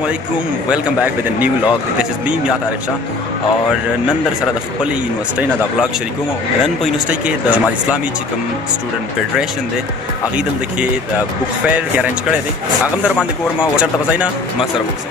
अस्सलाम वालेकुम, welcome back with a new vlog. This is me Miyan Tariq Shah और नन در سره د خپل یونیورسيټي نه د व्लॉग شریکوم. نن په یونیورسيټي کې د جماعت اسلامي چې کوم سټوډنټ فدریشن دی هغه دلته کې د بوک فیر کې ارینج کړی دی. هغه در باندې کورما ورته بزاینه ما سره وکړه.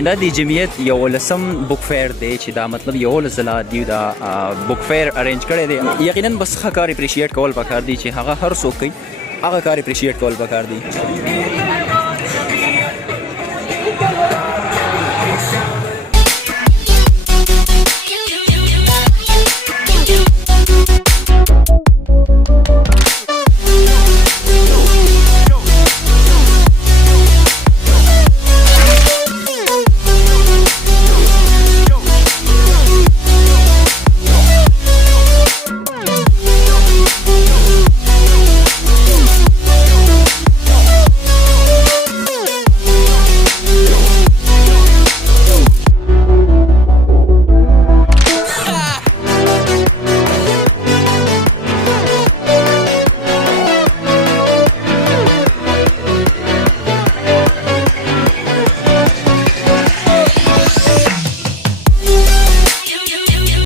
اندا دی جمعیت یو لسم بوک فیر دی چې دا مطلب یو لزلا دی دا بوک فیر ارینج کړی دی. یقینا بس ښه کار اپریشیټ کول پکار دی چې هغه هر څوک کوي هغه کار اپریشیټ کول پکار دی.